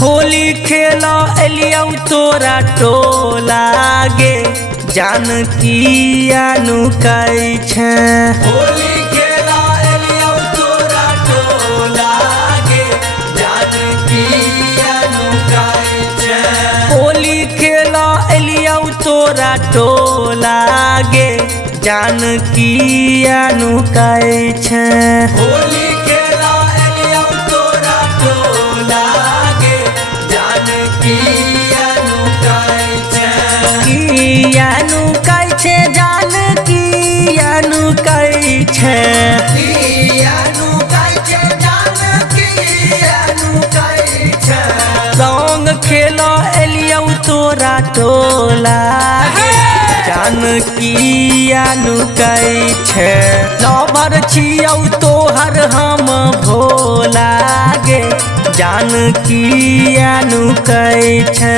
होली खेला एलियौ तोरा टोला गे जानकी अनुकाई छे। होली खेला एलियौ तोरा टोला गे जानकी अनुकाई छे। होली खेला एलियौ तोरा टोला गे जानकी अनुकाई छे। होली खेला एलियौ तोरा टोला गे जानकी अनुकाई छे। की अनुकाई छे जानकी अनुकाई छे। रंग खेला एलियौ तोरा टोला गे जानकी अनुकाई छे। लवर छियौ तोहर हम भोला गे जानकी अनुकाई छे।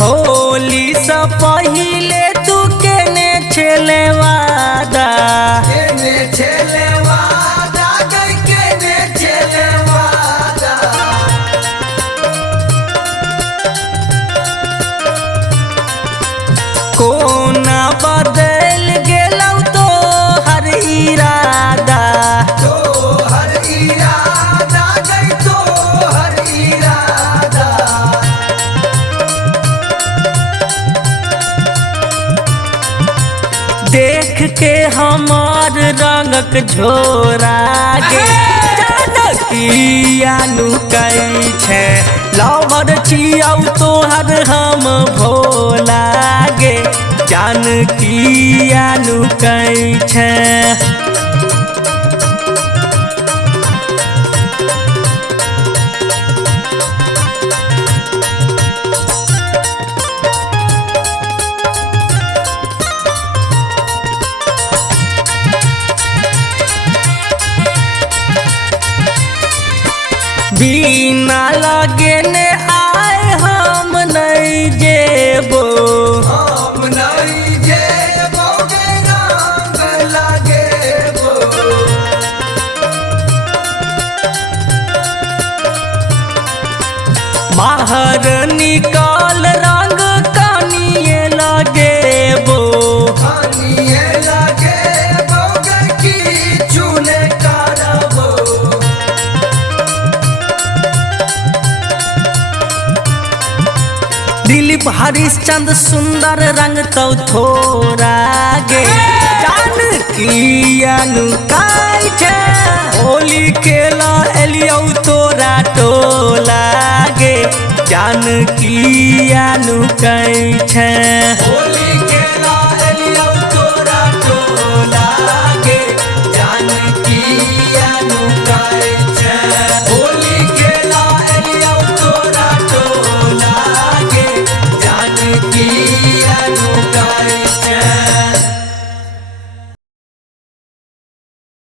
होली से पहिले तू केने छेले वादा। केने छेले वादा गई केने छेले वादा। कोना बदल गेलौ तो हर इरादा। तो हर इरादा गई तो हर इरादा। देख के हमार रंगक झोरा गे जानकी अनुकाई छे। लवर छियौ तोहर हम भोला गे जानकी अनुकाई छे। बिना लगेने आए हम नहीं जेबो। हम नहीं जेबो गे रंग लगेबो। बाहर निकाल रंग कानिए लगेबो। कानिए लगेबो गे किछु ने करबो। दिलीप हरिश्चंद्र सुंदर रंग तो थोड़ा गे जानकी अनुकाई छे। होली खेला एलियौ तोरा टोला गे जानकी अनुकाई छे। होली खेला एलियौ तोरा टोला गे जानकी